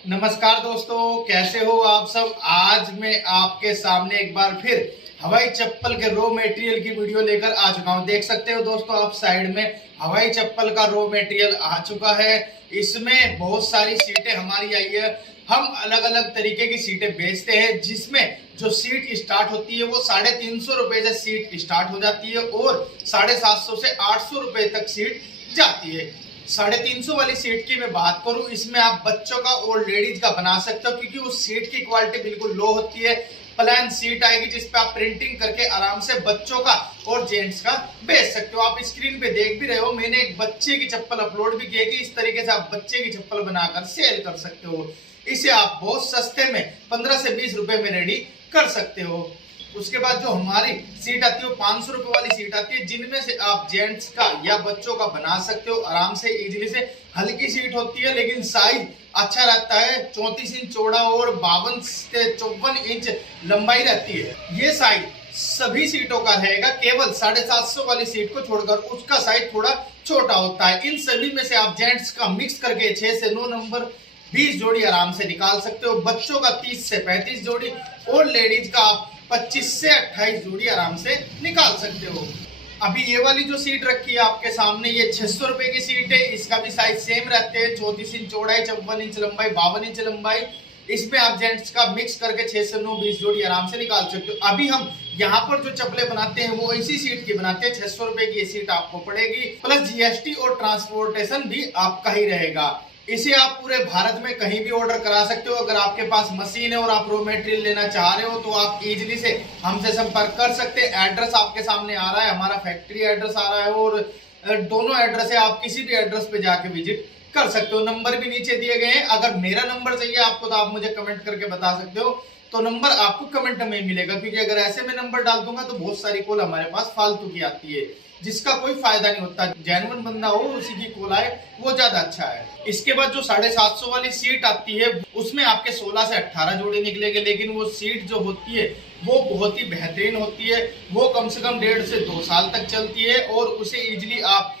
नमस्कार दोस्तों, कैसे हो आप सब। आज मैं आपके सामने एक बार फिर हवाई चप्पल के रॉ मटेरियल की वीडियो लेकर आ चुका हूं। देख सकते हो दोस्तों आप साइड में हवाई चप्पल का रॉ मटेरियल आ चुका है। इसमें बहुत सारी सीटें हमारी आई है। हम अलग अलग तरीके की सीटें बेचते हैं, जिसमें जो सीट स्टार्ट होती है वो 350 रुपए से सीट स्टार्ट हो जाती है और 750 से 800 रुपए तक सीट जाती है। 350 वाली सीट की मैं बात करूं, इसमें आप बच्चों का और लेडीज का बना सकते हो, क्योंकि उस सीट की क्वालिटी बिल्कुल लो होती है। प्लेन सीट आएगी जिसपे आप प्रिंटिंग करके आराम से बच्चों का और जेंट्स का बेच सकते हो। आप स्क्रीन पे देख भी रहे हो, मैंने एक बच्चे की चप्पल अपलोड भी की है कि इस तरीके से आप बच्चे की चप्पल बनाकर सेल कर सकते हो। इसे आप बहुत सस्ते में 15 से 20 रुपए में रेडी कर सकते हो। उसके बाद जो हमारी सीट आती है वो 500 रुपए वाली सीट आती है, जिनमें से आप जेंट्स का या बच्चों का बना सकते हो आराम से इजीली से। हल्की सीट होती है लेकिन साइज अच्छा रहता है। 34 इंच चौड़ा और 52 से 54 इंच लंबाई रहती है। ये साइज सभी सीटों का रहेगा, केवल 750 वाली सीट को छोड़कर उसका साइज थोड़ा छोटा होता है। इन सभी में से आप जेंट्स का मिक्स करके 6 से 9 नंबर 20 जोड़ी आराम से निकाल सकते हो। बच्चों का 30 से 35 जोड़ी और लेडीज का आप 25 से 28 जोड़ी आराम से निकाल सकते हो। अभी ये वाली जो सीट रखी है आपके सामने, ये 600 रुपए की सीट है। इसका भी साइज सेम रहते हैं, 34 इंच चौड़ाई, 54 इंच लंबाई, 52 इंच लंबाई। इसमें आप जेंट्स का मिक्स करके 6 से 9 20 जोड़ी आराम से निकाल सकते हो। अभी हम यहाँ पर जो चप्पलें बनाते हैं वो इसी सीट की बनाते हैं। 600 रुपए की ये सीट आपको पड़ेगी, प्लस जीएसटी और ट्रांसपोर्टेशन भी आपका ही रहेगा। इसे आप पूरे भारत में कहीं भी ऑर्डर करा सकते हो। अगर आपके पास मशीन है और आप रॉ मटेरियल लेना चाह रहे हो तो आप इजीली से हमसे संपर्क कर सकते हैं। एड्रेस आपके सामने आ रहा है, हमारा फैक्ट्री एड्रेस आ रहा है और दोनों एड्रेस है, आप किसी भी एड्रेस पे जाके विजिट कर सकते हो। नंबर भी नीचे दिए गए हैं। अगर मेरा नंबर चाहिए आपको तो आप मुझे कमेंट करके बता सकते हो, तो नंबर आपको कमेंट में मिलेगा, क्योंकि अगर ऐसे में नंबर डाल दूंगा तो बहुत सारी कॉल हमारे पास फालतू की आती है, जिसका कोई फायदा नहीं होता। जेन्युइन बंदा हो उसी की कॉल आए, वो ज्यादा अच्छा है। इसके बाद जो 750 वाली सीट आती है उसमें आपके 16 से 18 जोड़े निकलेंगे, लेकिन वो सीट जो होती है वो बहुत ही बेहतरीन होती है। वो कम से कम 1.5 से 2 साल तक चलती है और उसे इजिली आप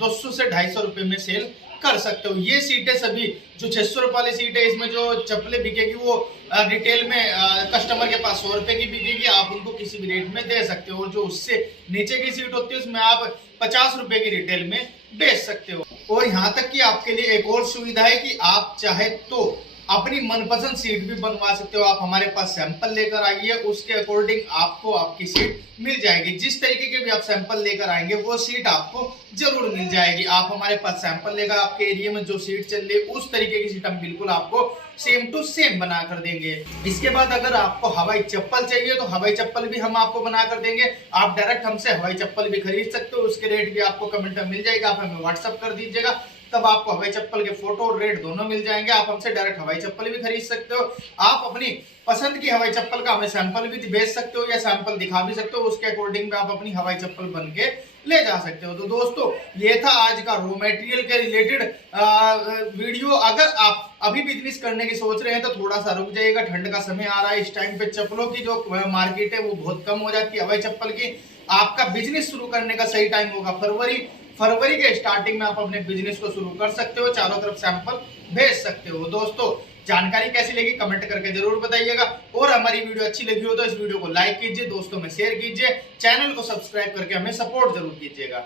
200 से 250 रुपए में सेल कर सकते हो। ये सीटें सभी जो 600 रुपए वाली सीट है, इसमें जो चप्पलें बिकेगी वो रिटेल में कस्टमर के पास 100 रुपए की बिकेगी। आप उनको किसी भी रेट में दे सकते हो। और जो उससे नीचे की सीट होती है उसमें आप 50 रुपए की रिटेल में बेच सकते हो। और यहाँ तक कि आपके लिए एक और सुविधा है कि आप चाहे तो अपनी मनपसंद सीट भी बनवा सकते हो। आप हमारे पास सैंपल लेकर आइए, उसके अकॉर्डिंग आपको आपकी सीट मिल जाएगी। जिस तरीके के भी आप सैंपल लेकर आएंगे वो सीट आपको जरूर मिल जाएगी। आप हमारे पास सैंपल लेकर आपके एरिया में जो सीट चल रही है उस तरीके की सीट हम बिल्कुल आपको सेम टू सेम बना कर देंगे। इसके बाद अगर आपको हवाई चप्पल चाहिए तो हवाई चप्पल भी हम आपको बना कर देंगे। आप डायरेक्ट हमसे हवाई चप्पल भी खरीद सकते हो, उसके रेट भी आपको कमेंट में मिल जाएगा। आप हमें व्हाट्सअप कर दीजिएगा, तब आपको हवाई चप्पल के फोटो और रेट दोनों मिल जाएंगे। आप हमसे डायरेक्ट हवाई चप्पल भी खरीद सकते हो। आप अपनी पसंद की हवाई चप्पल का हमें सैंपल भी भेज सकते हो या सैंपल दिखा भी सकते हो, उसके अकॉर्डिंग में आप अपनी हवाई चप्पल बन के ले जा सकते हो। तो दोस्तों ये था आज का रॉ मटेरियल के रिलेटेड वीडियो। अगर आप अभी बिजनेस करने की सोच रहे हैं तो थोड़ा सा रुक जाइएगा, ठंड का समय आ रहा है। इस टाइम पे चप्पलों की जो मार्केट है वो बहुत कम हो जाती है हवाई चप्पल की। आपका बिजनेस शुरू करने का सही टाइम होगा फरवरी के स्टार्टिंग में आप अपने बिजनेस को शुरू कर सकते हो। चारों तरफ सैंपल भेज सकते हो। दोस्तों जानकारी कैसी लगी कमेंट करके जरूर बताइएगा। और हमारी वीडियो अच्छी लगी हो तो इस वीडियो को लाइक कीजिए, दोस्तों में शेयर कीजिए, चैनल को सब्सक्राइब करके हमें सपोर्ट जरूर कीजिएगा।